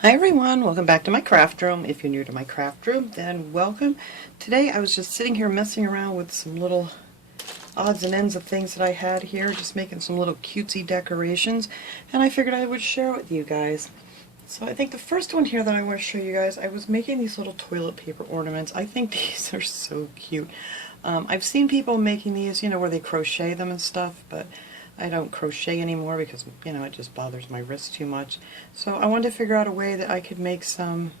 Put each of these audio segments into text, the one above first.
Hi everyone, welcome back to my craft room. If you're new to my craft room, then welcome. Today I was just sitting here messing around with some little odds and ends of things that I had here, just making some little cutesy decorations, and I figured I would share with you guys. So I think the first one here that I want to show you guys, I was making these little toilet paper ornaments. I think these are so cute. I've seen people making these, where they crochet them and stuff, but I don't crochet anymore because, it just bothers my wrist too much. So I wanted to figure out a way that I could make some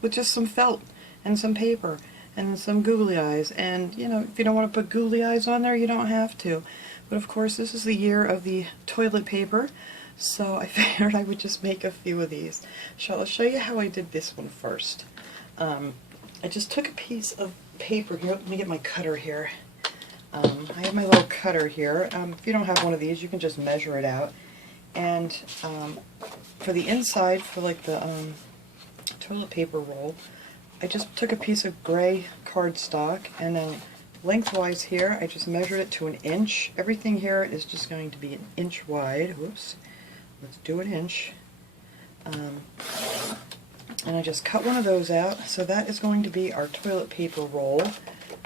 with just some felt and some paper and some googly eyes. And, if you don't want to put googly eyes on there, you don't have to. But of course, this is the year of the toilet paper, so I figured I would just make a few of these. So I'll show you how I did this one first. I just took a piece of paper here. Let me get my cutter here. I have my little cutter here. If you don't have one of these, you can just measure it out. And for the inside, for like the toilet paper roll, I just took a piece of gray cardstock, and then lengthwise here, I just measured it to 1 inch. Everything here is just going to be 1 inch wide. Whoops. Let's do 1 inch. And I just cut one of those out. So that is going to be our toilet paper roll.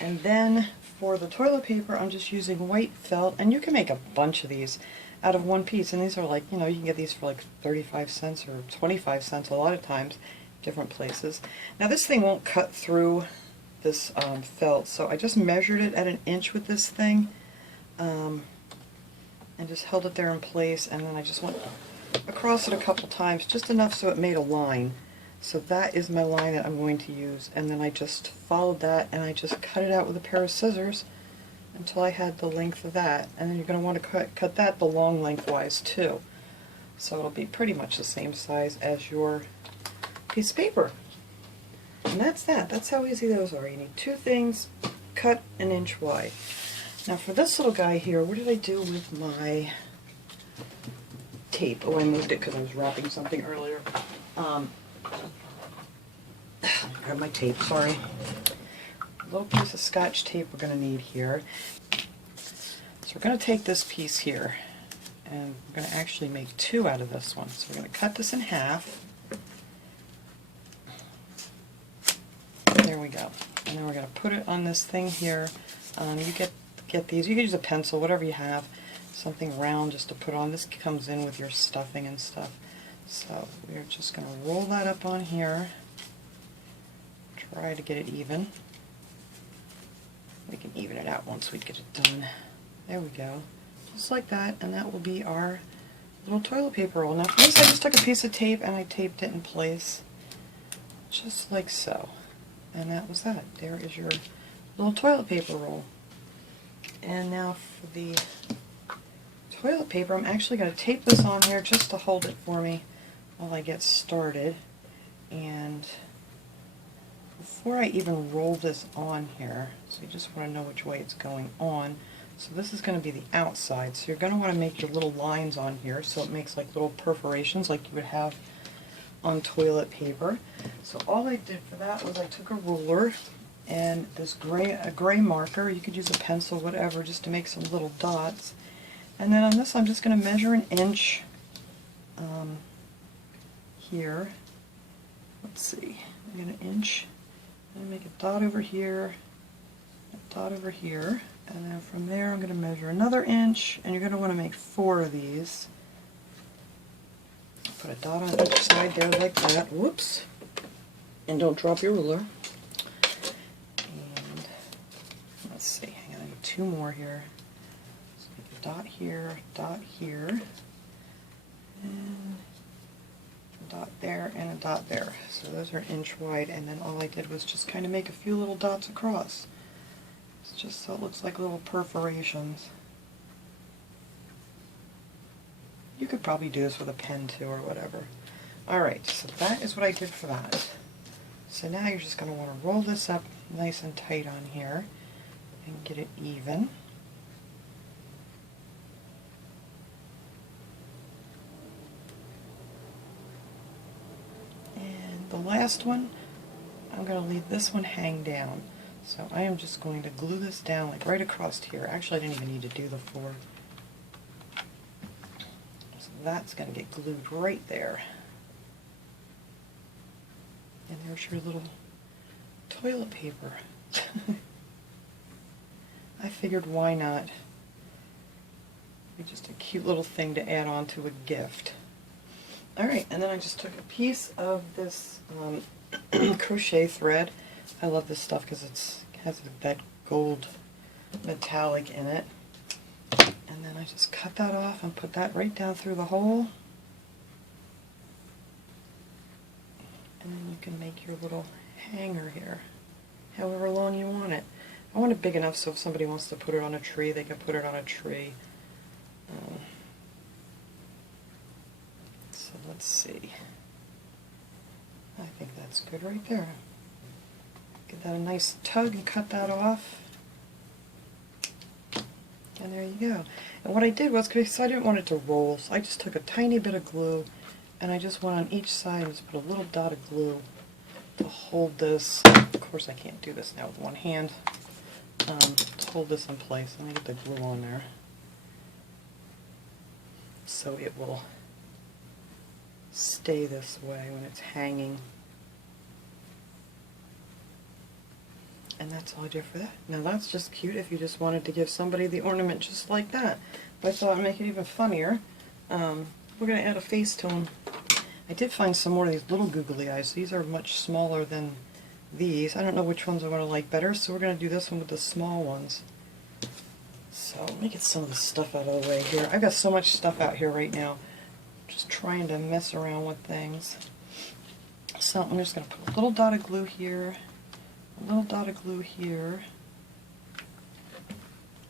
And then for the toilet paper, I'm just using white felt, and you can make a bunch of these out of one piece, and these are like, you can get these for like 35 cents or 25 cents a lot of times, different places. Now this thing won't cut through this felt, so I just measured it at 1 inch with this thing, and just held it there in place, and then I just went across it a couple times, just enough so it made a line. So that is my line that I'm going to use, and then I just followed that and I just cut it out with a pair of scissors until I had the length of that. And then you're going to want to cut that the long lengthwise too. So it'll be pretty much the same size as your piece of paper. And that's that. That's how easy those are. You need 2 things, cut 1 inch wide. Now for this little guy here, what did I do with my tape? Oh, I moved it because I was wrapping something earlier. Grab my tape, sorry. A little piece of Scotch tape we're going to need here. So we're going to take this piece here, and we're going to actually make 2 out of this one. So we're going to cut this in half. There we go. And then we're going to put it on this thing here. You get these. You can use a pencil, whatever you have. Something round just to put on. This comes in with your stuffing and stuff. So we're just going to roll that up on here. Try to get it even. We can even it out once we get it done. There we go. Just like that, and that will be our little toilet paper roll. Now for this, I just took a piece of tape and I taped it in place, just like so. And that was that. There is your little toilet paper roll. And now for the toilet paper, I'm actually going to tape this on here just to hold it for me while I get started. And before I even roll this on here, so you just want to know which way it's going on. So this is going to be the outside, so you're going to want to make your little lines on here so it makes like little perforations like you would have on toilet paper. So all I did for that was I took a ruler and this gray marker. You could use a pencil, whatever, just to make some little dots. And then on this I'm just going to measure 1 inch here. Let's see, I get 1 inch. I'm going to make a dot over here, a dot over here, and then from there I'm going to measure another 1 inch, and you're going to want to make 4 of these. Put a dot on each side there like that. Whoops. And don't drop your ruler. And let's see, hang on, I need 2 more here. So make a dot here, and a dot there, and a dot there. So those are 1 inch wide, and then all I did was just kind of make a few little dots across. It's just so it looks like little perforations. You could probably do this with a pen too or whatever. Alright, so that is what I did for that. So now you're just going to want to roll this up nice and tight on here and get it even. And the last one, I'm going to leave this one hang down. So I am just going to glue this down like right across here. Actually, I didn't even need to do the 4. So that's going to get glued right there. And there's your little toilet paper. I figured why not? Be just a cute little thing to add on to a gift. Alright, and then I just took a piece of this crochet thread. I love this stuff because it has that gold metallic in it. And then I just cut that off and put that right down through the hole. And then you can make your little hanger here, however long you want it. I want it big enough so if somebody wants to put it on a tree, they can put it on a tree. So let's see. I think that's good right there. Give that a nice tug and cut that off. And there you go. And what I did was, because I didn't want it to roll, so I just took a tiny bit of glue and I just went on each side and just put a little dot of glue to hold this. Of course I can't do this now with one hand. To hold this in place. Let me get the glue on there so it will stay this way when it's hanging. And that's all I did for that. Now that's just cute if you just wanted to give somebody the ornament just like that. But I thought I'd make it even funnier. We're going to add a face to them. I did find some more of these little googly eyes. These are much smaller than these. I don't know which ones I'm going to like better, so we're going to do this one with the small ones. So let me get some of the stuff out of the way here. I've got so much stuff out here right now. Just trying to mess around with things. So I'm just going to put a little dot of glue here, a little dot of glue here,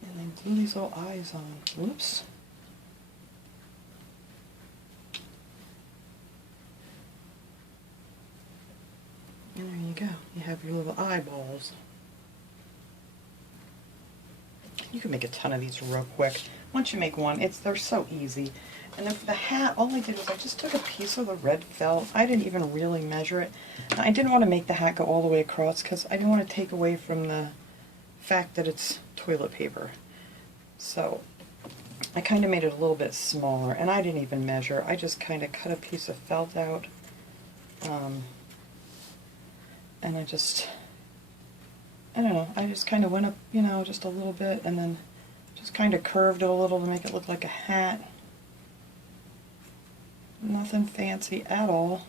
and then glue these little eyes on. Whoops. And there you go. You have your little eyeballs. You can make a ton of these real quick. Once you make one, they're so easy. And then for the hat, all I did was I just took a piece of the red felt. I didn't even really measure it. Now, I didn't want to make the hat go all the way across because I didn't want to take away from the fact that it's toilet paper. So I kind of made it a little bit smaller, and I didn't even measure. I just kind of cut a piece of felt out. And I don't know, I just kind of went up, just a little bit, and then just kind of curved it a little to make it look like a hat. Nothing fancy at all.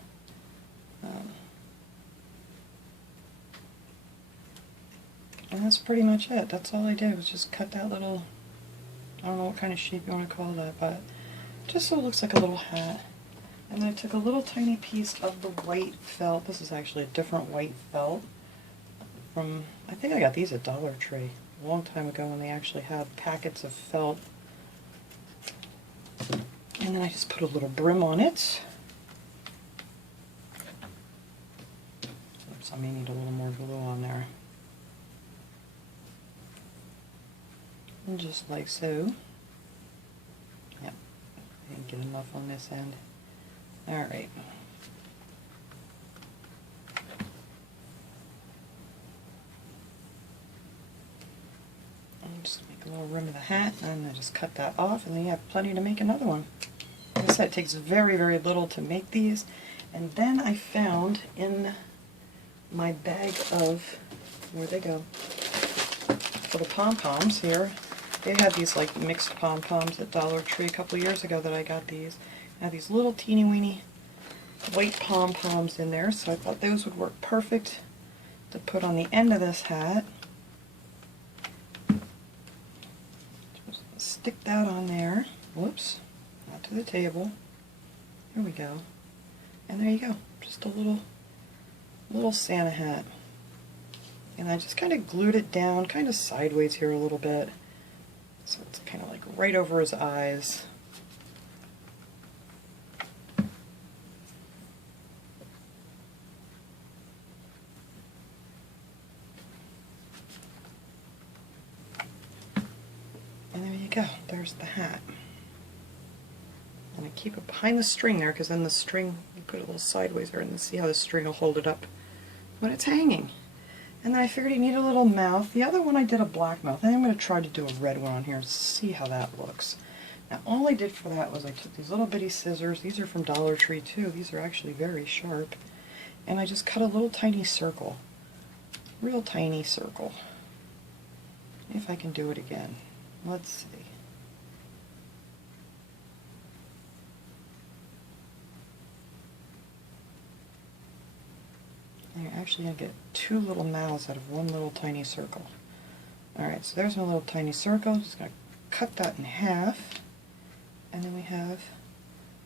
And that's pretty much it. That's all I did was just cut that little, I don't know what kind of shape you want to call that, but just so it looks like a little hat. And then I took a little tiny piece of the white felt. This is actually a different white felt from, I think I got these at Dollar Tree a long time ago when they actually had packets of felt. And then I just put a little brim on it. Oops, I may need a little more glue on there. And just like so. Yep, I didn't get enough on this end. Alright. And just make a little rim of the hat, and I just cut that off, and then you have plenty to make another one. Like I said, it takes very, very little to make these. And then I found in my bag of, where'd they go? For the pom-poms here. They had these like mixed pom-poms at Dollar Tree a couple years ago that I got these. I have these little teeny weeny white pom-poms in there, so I thought those would work perfect to put on the end of this hat. Just stick that on there. Whoops, not to the table. Here we go. And there you go. Just a little Santa hat. And I just kind of glued it down, kind of sideways here a little bit. So it's kind of like right over his eyes. And there you go. There's the hat. And I keep it behind the string there because then the string, you put it a little sideways there and see how the string will hold it up when it's hanging. And then I figured you need a little mouth. The other one I did a black mouth. I think I'm going to try to do a red one on here and see how that looks. Now all I did for that was I took these little bitty scissors. These are from Dollar Tree too. These are actually very sharp. and I just cut a little tiny circle. Real tiny circle. If I can do it again. Let's see. You're actually going to get two little mouths out of one little tiny circle. Alright, so there's my little tiny circle. Just going to cut that in half. And then we have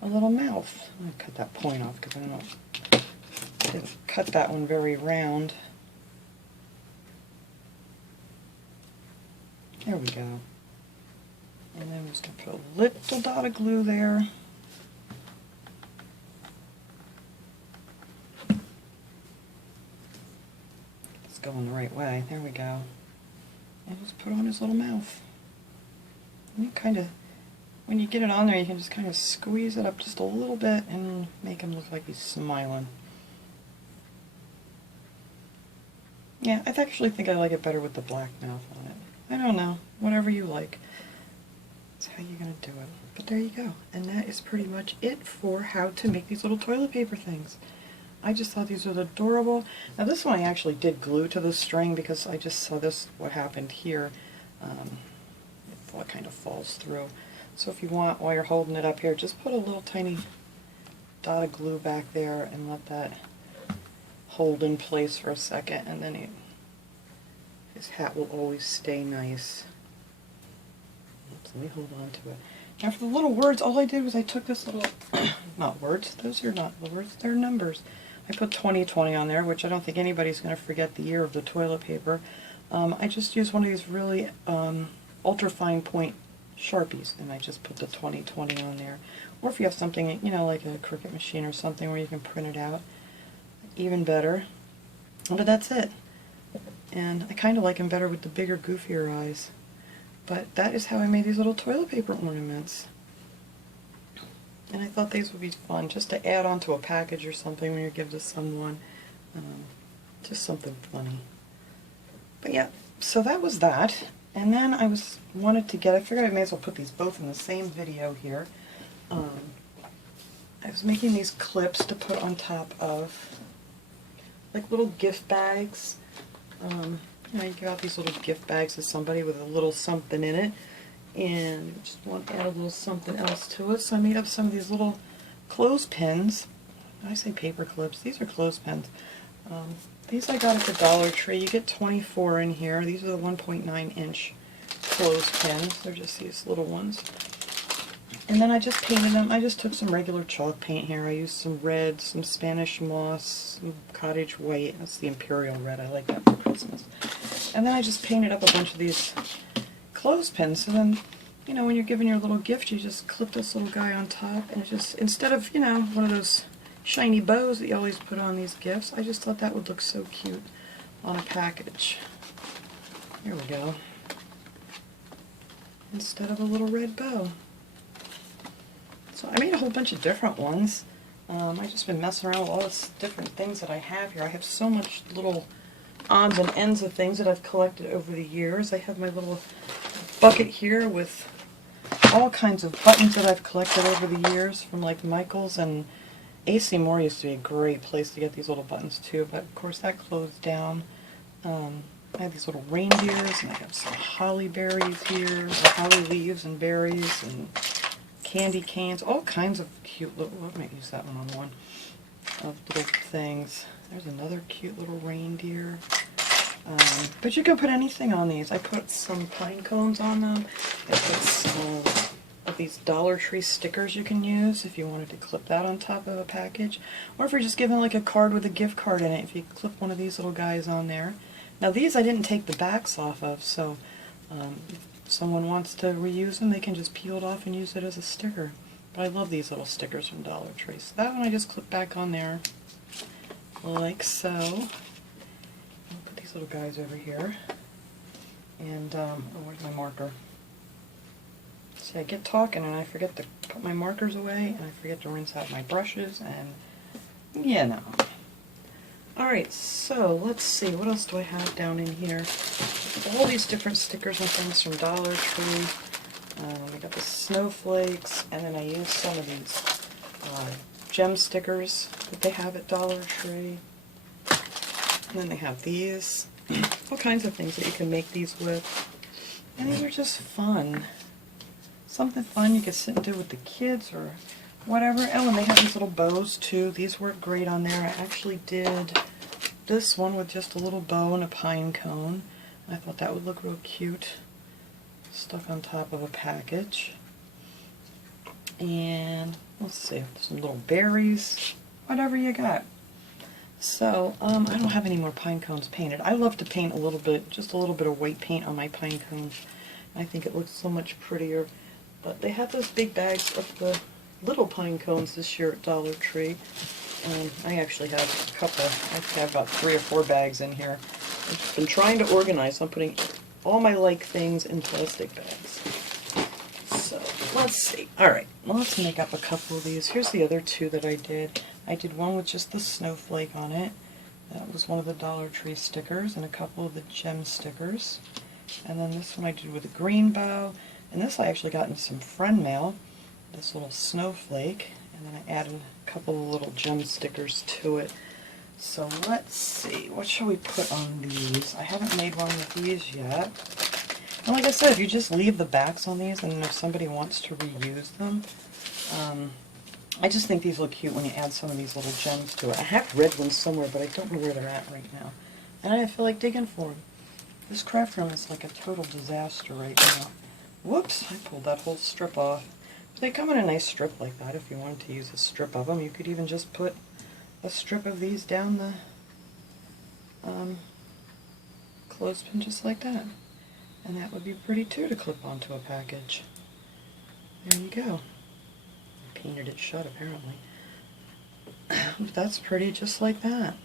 a little mouth. I'm going to cut that point off because I didn't cut that one very round. There we go. And then we're just going to put a little dot of glue there. It's going the right way. There we go. And just put on his little mouth. And you kind of, when you get it on there, you can just kind of squeeze it up just a little bit and make him look like he's smiling. Yeah, I actually think I like it better with the black mouth on it. I don't know, whatever you like. That's how you're going to do it. But there you go. And that is pretty much it for how to make these little toilet paper things. I just thought these were adorable. Now this one I actually did glue to the string because I just saw this, what happened here. It kind of falls through. So if you want, while you're holding it up here, just put a little tiny dot of glue back there and let that hold in place for a second, and then his hat will always stay nice. Oops, let me hold on to it. Now for the little words, all I did was I took this little, not words, those are not the words, they're numbers. I put 2020 on there, which I don't think anybody's going to forget the year of the toilet paper. I just used one of these really ultra fine point Sharpies, and I just put the 2020 on there. Or if you have something, you know, like a Cricut machine or something where you can print it out, even better. But that's it. And I kind of like them better with the bigger, goofier eyes. But that is how I made these little toilet paper ornaments. And I thought these would be fun, just to add onto a package or something when you give to someone. Just something funny. But yeah, so that was that. And then I figured I may as well put these both in the same video here. I was making these clips to put on top of, like, little gift bags. You know, you give out these little gift bags to somebody with a little something in it, and you just want to add a little something else to it. So I made up some of these little clothespins. I say paper clips. These are clothespins. These I got at the Dollar Tree. You get 24 in here. These are the 1.9-inch clothespins. They're just these little ones. And then I just painted them. I just took some regular chalk paint here. I used some red, some Spanish moss, some cottage white. That's the Imperial Red. I like that for Christmas. And then I just painted up a bunch of these clothespins. So then, you know, when you're giving your little gift, you just clip this little guy on top. And it just, instead of, you know, one of those shiny bows that you always put on these gifts, I just thought that would look so cute on a package. Here we go. Instead of a little red bow. So I made a whole bunch of different ones. I've just been messing around with all these different things that I have here. I have so much little odds and ends of things that I've collected over the years. I have my little bucket here with all kinds of buttons that I've collected over the years from like Michael's, and AC Moore used to be a great place to get these little buttons too, but of course that closed down. I have these little reindeers, and I have some holly berries here, holly leaves and berries, and candy canes, all kinds of cute little, I might use that one on one, of little things. There's another cute little reindeer. But you can put anything on these. I put some pine cones on them. I put some of these Dollar Tree stickers you can use if you wanted to clip that on top of a package. Or if you're just giving like a card with a gift card in it, if you clip one of these little guys on there. Now these I didn't take the backs off of, so if someone wants to reuse them, they can just peel it off and use it as a sticker. But I love these little stickers from Dollar Tree. So that one I just clip back on there, like so. I'll put these little guys over here. And, oh, where's my marker? See, I get talking and I forget to put my markers away, and I forget to rinse out my brushes, and, you know. Alright, so let's see, what else do I have down in here? All these different stickers and things from Dollar Tree. I got the snowflakes, and then I used some of these gem stickers that they have at Dollar Tree. And then they have these, all kinds of things that you can make these with. And these are just fun. Something fun you can sit and do with the kids or whatever. Oh, and they have these little bows too. These work great on there. I actually did this one with just a little bow and a pine cone. I thought that would look real cute, stuck on top of a package. And let's see, some little berries, whatever you got. So, I don't have any more pine cones painted. I love to paint a little bit, just a little bit of white paint on my pine cones. I think it looks so much prettier. But they have those big bags of the little pine cones this year at Dollar Tree. And I actually have a couple. I have about 3 or 4 bags in here. I've just been trying to organize. I'm putting all my like things in plastic bags. So, let's see. Alright, let's make up a couple of these. Here's the other 2 that I did. I did one with just the snowflake on it. That was one of the Dollar Tree stickers, and a couple of the gem stickers. And then this one I did with a green bow. And this I actually got in some friend mail, this little snowflake. And then I added a couple of little gem stickers to it. So let's see, what shall we put on these? I haven't made one with these yet. And like I said, if you just leave the backs on these, and if somebody wants to reuse them, I just think these look cute when you add some of these little gems to it. I have red ones somewhere, but I don't know where they're at right now. And I feel like digging for them. This craft room is like a total disaster right now. Whoops, I pulled that whole strip off. But they come in a nice strip like that if you wanted to use a strip of them. You could even just put a strip of these down the clothespin just like that. And that would be pretty too to clip onto a package. There you go. Painted it shut apparently. But that's pretty just like that.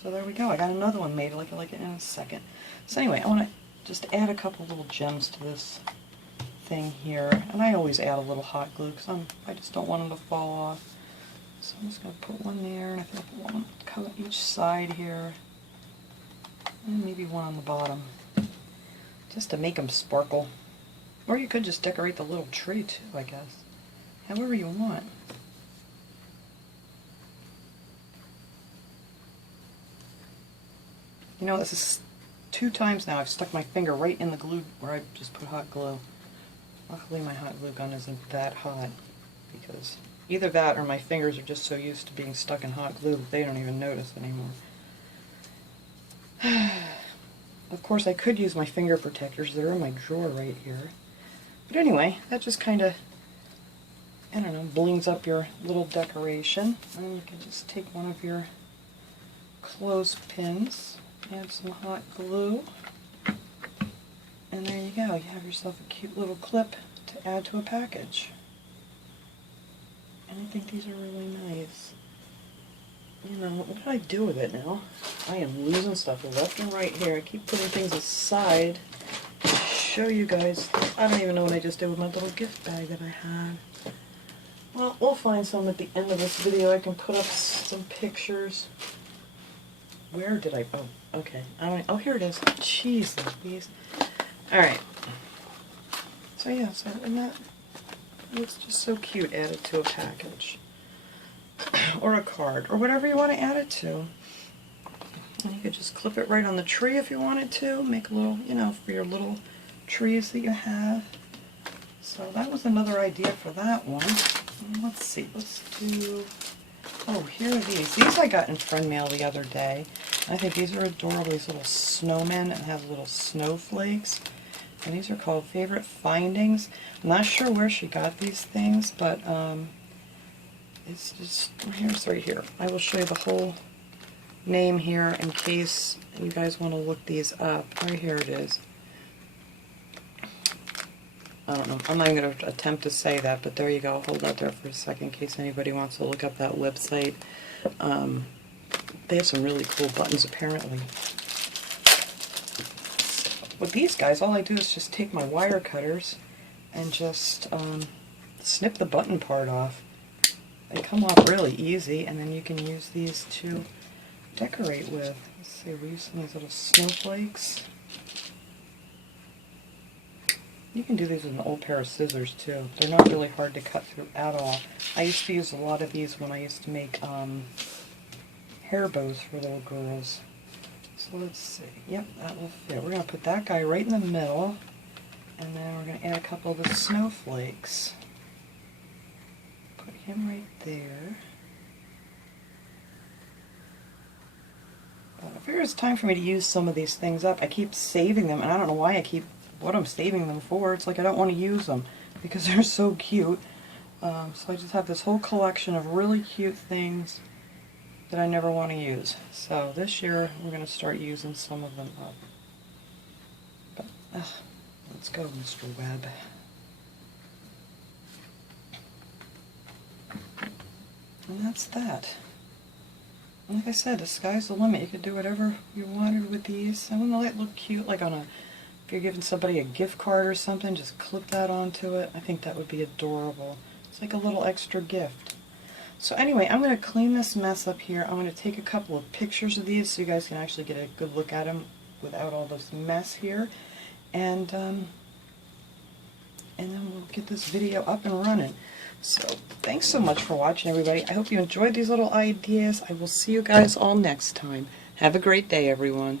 So there we go. I got another one made like it in a second. So anyway, I want to just add a couple little gems to this thing here. And I always add a little hot glue because I just don't want them to fall off. So I'm just going to put one there, and I think I'll put one cover each side here. And maybe one on the bottom. Just to make them sparkle. Or you could just decorate the little tree too, I guess. However you want. You know, this is 2 times now I've stuck my finger right in the glue where I just put hot glue. Luckily my hot glue gun isn't that hot, because either that or my fingers are just so used to being stuck in hot glue that they don't even notice anymore. Of course I could use my finger protectors. They're in my drawer right here. But anyway, that just kind of, I don't know, blings up your little decoration. And you can just take one of your clothespins, add some hot glue, and there you go. You have yourself a cute little clip to add to a package. And I think these are really nice. You know, what did I do with it now? I am losing stuff left and right here. I keep putting things aside to show you guys. I don't even know what I just did with my little gift bag that I had. Well, we'll find some at the end of this video. I can put up some pictures. Where did I... Oh, okay. Oh, here it is. Jeez Louise. Alright. So yeah, so and that looks just so cute added to a package. Or a card. Or whatever you want to add it to. And you could just clip it right on the tree if you wanted to. Make a little, you know, for your little trees that you have. So that was another idea for that one. Let's see, let's do, oh, here are these. These I got in friend mail the other day. I think these are adorable, these little snowmen and have little snowflakes. And these are called Favorite Findings. I'm not sure where she got these things, but it's just, here's right here. I will show you the whole name here in case you guys want to look these up. Right here it is. I don't know. I'm not even going to attempt to say that, but there you go. I'll hold that there for a second in case anybody wants to look up that website. They have some really cool buttons, apparently. With these guys, all I do is just take my wire cutters and just snip the button part off. They come off really easy, and then you can use these to decorate with. Let's see, we use some of these little snowflakes. You can do these with an old pair of scissors too. They're not really hard to cut through at all. I used to use a lot of these when I used to make hair bows for little girls. So let's see. Yep, that will fit. We're going to put that guy right in the middle, and then we're going to add a couple of the snowflakes. Put him right there. I figure it's time for me to use some of these things up. I keep saving them, and I don't know why what I'm saving them for. It's like I don't want to use them because they're so cute. So I just have this whole collection of really cute things that I never want to use. So this year we're going to start using some of them up. But let's go, Mr. Webb. And that's that. Like I said, the sky's the limit. You could do whatever you wanted with these. I wouldn't let it look cute, like on a, if you're giving somebody a gift card or something, just clip that onto it. I think that would be adorable. It's like a little extra gift. So anyway, I'm going to clean this mess up here. I'm going to take a couple of pictures of these so you guys can actually get a good look at them without all this mess here. And then we'll get this video up and running. So thanks so much for watching, everybody. I hope you enjoyed these little ideas. I will see you guys all next time. Have a great day, everyone.